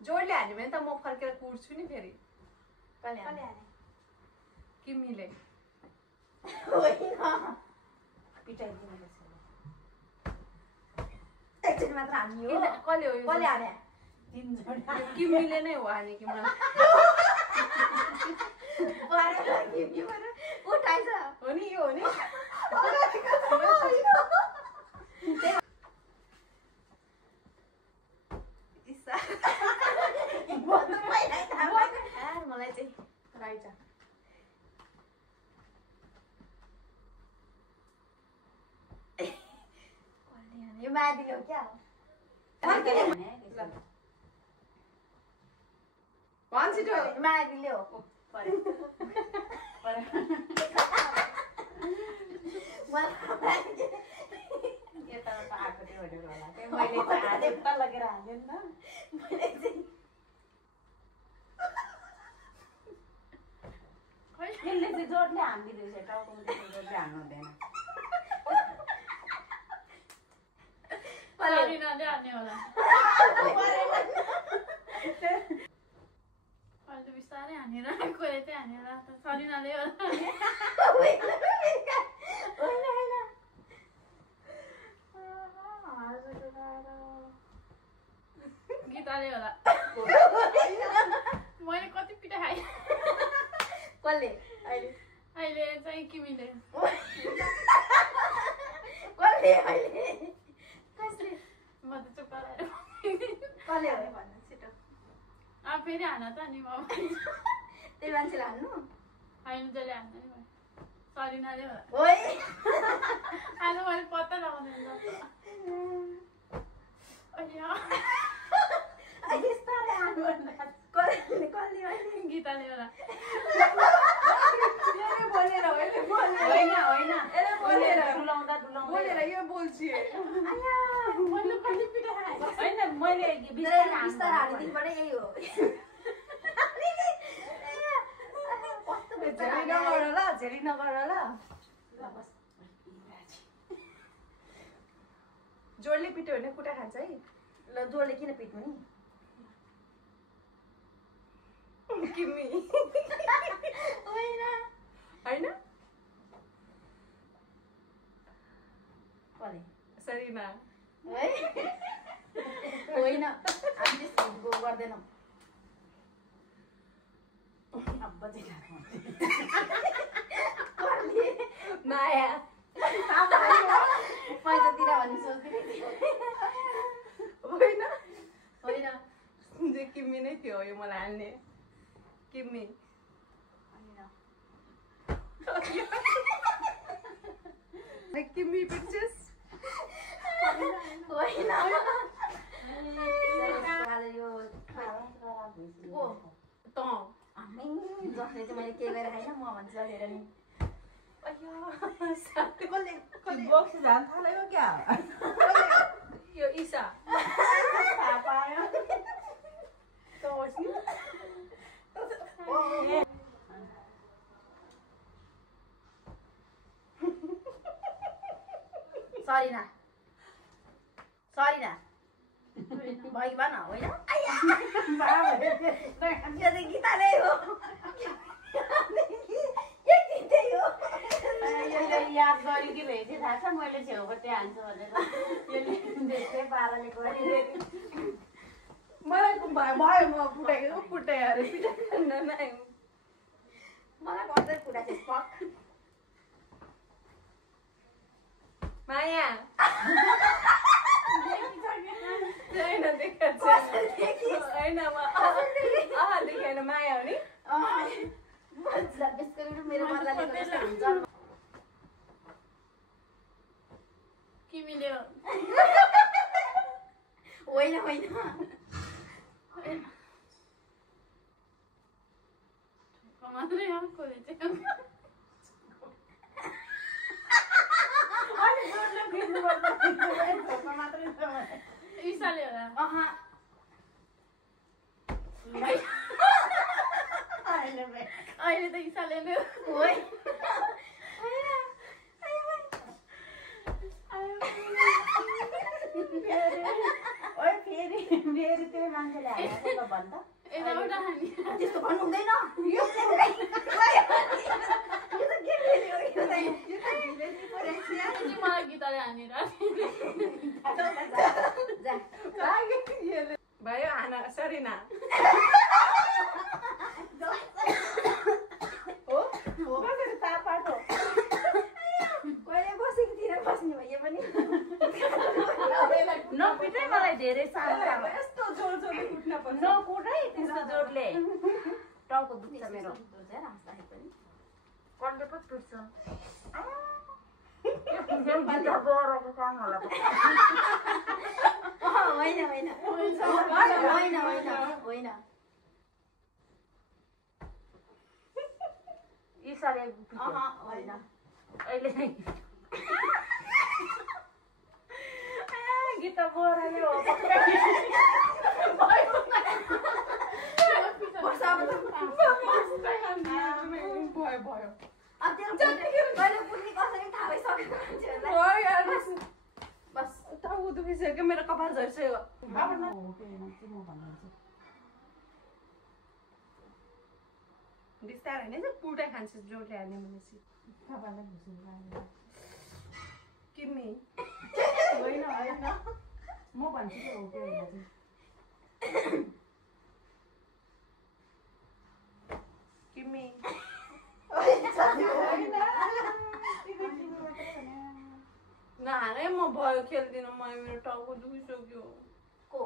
जोडले हाल्यो भने त म फर्केर कुर्छु नि फेरि कसले हाने किमीले होइन पिटाइदिनु पर्छ एकचोटि मात्र हान्ने हो कसले हो कसले हाने किमीले नै हो हाने कि मलाई उठाइछ हो नि यो हो नि मलाई चाहिँ राइट यो माया दियो क्या भन्छ त्यो माया दिले हो लगेर हाल्यो नि त यसले चाहिँ जोडले हानिदिँदैछ टाउकोमा जोडले हान्नु हुँदैन सरिनाले हान्ने होला अहिले बिस्तारै हानेर कोले चाहिँ हानेर सरिनाले होला गीताले होला मैले कति पिठा खाएँ कसले अहिले चाहिँ किमीले कसले अहिले कसले म त चुप गराएर कसले हो भन्नु छिटो फेरि हान त नि म त्यही मान्छेले हान्नु होइन जसले हान्छ नि सरिनाले होला ओइ आज मैले पत्ता लगाउँदैन गीताले होला बोलेर यो बोल्छु मैले बिस्तारै हालिदिनुबाट यही हो झेली नगर ल झेली नगर ल जोडले पिट्यो भने कुटा खान्छ है ल जोडले किन पिट्नु नि किमी होइन होइन कसले सरिना है होइन हामी त्यसको गर्दैनौँ माया पैसातिर भन्ने सोच्दिरहेको होइन होइन जे किमी नै थियो यो मलाई हाल्ने किमी किमी पिक्चर्स होइन जसले चाहिँ मैले के गरेर खाइन म भन्छु हेर नि बक्स जान थाल्यो क्या यो ईशा सरिना सरिना भइ भन होइन यो चाहिँ गीता नै हो याद गरेकी भेटी थाहा छ मैले छेउपट्टि हान्छु भनेर यसले पाराले गरिदिएको मलाई भयो म फुटाएको फुटाएर पिठा खान्न नै मलाई गर्दै कुरा चाहिँ पक माया छैन देखाएको होइन देखेन माया हो नि मेरो मजाले हुन्छ किमीले होइन होइन मात्रै हो कोले चाहिँ ईशाले होला अहिले त ईशाले नै हो मान्छेले हानेको भन् त यताबाट हानी त्यस्तो भन्नु हुँदैन यो त के खेल्यो यो त ढिलै नि परेछ यार कि मलाई गीताले हानेर भयो आना सरिना हो कसरी तापाटो कहिले बसेको तिर बस्ने भयो पनि नपिटै मलाई धेरै साह्रो छ यस्तो जोड जोडले कुट्न पर्छ नकुटै त्यस्तो जोडले टाउको दुख्छ मेरो कसले पो टुट्छ होइन होइन होइन होइन होइन ईश्वरले होइन अहिले गीता बोराले हो भयो बस टाउको दुखिसक्यो मेरो कपाल झरिसक्यो बिस्तारै होइन पुटै खान्छ जोडले हाल्ने भनेपछि किमी होइन होइन म भन्छु कि हो कि होइन किमी नहाने म भयो खेल्दिनँ म मेरो टाउको दुखिसक्यो को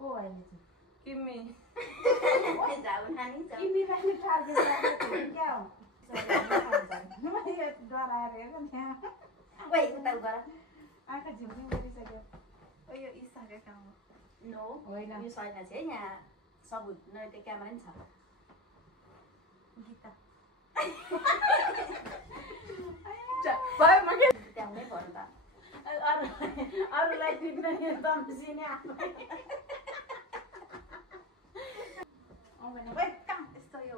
होइन चाहिँ किमी किमी राख्ने टार्गेट क्या हो डराएर हेर त्यहाँ आँखा झिम्झिम गरिसक्यो यो इसारे काम नो होइन यो छैन चाहिँ यहाँ सबुत न त्यो क्यामेरा नि छ गीता भयो म के त्यहाँ हुनै पर्यो त अरूलाई टिप्न तम्सिने यस्तो यो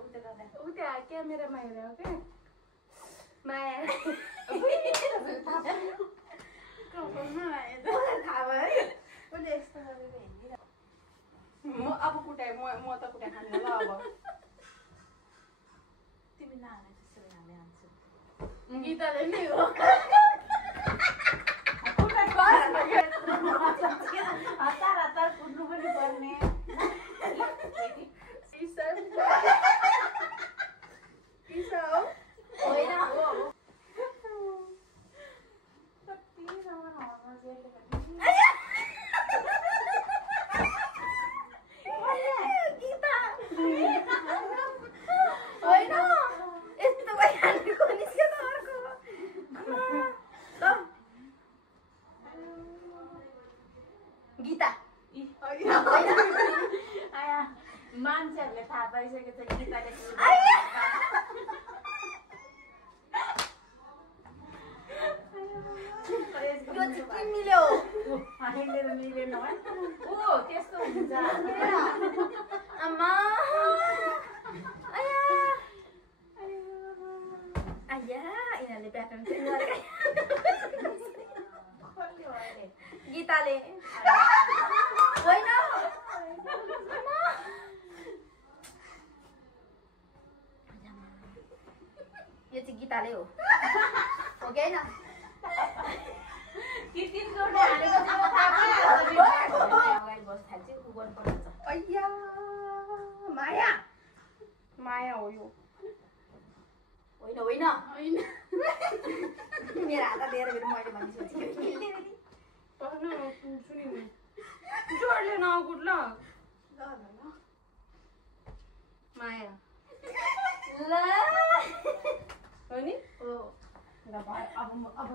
उता क्यामेरामा हेरेर के माया म अब कुटाएँ म त कुटाएँ खान्न ल अब तिमी नहाने त्यसो हाले हान्छु गीताले नै हो हतार हतार कुद्नु पनि पर्ने गीता मान्छेहरूले थाहा पाइसकेको छ गीताले मिलेन है ओ त्यस्तो हुन्छ आमा यिनीहरूले प्याटर्न चेन्ज गरेको गीताले होइन यो चाहिँ गीताले हो कि होइन अगाडि बस्छ चाहिँ उ गर्नुपर्छ अय्या माया माया हो यो होइन होइन होइन मेरो हात दिएर फेरि मैले भनिसकेँ जोडले नकुट ल माया ल हो नि हो अब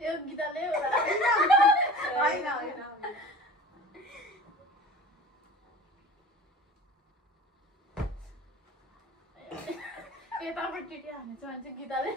यो गीताले होला होइन होइन यतापट्टि के हानेछ भने चाहिँ गीताले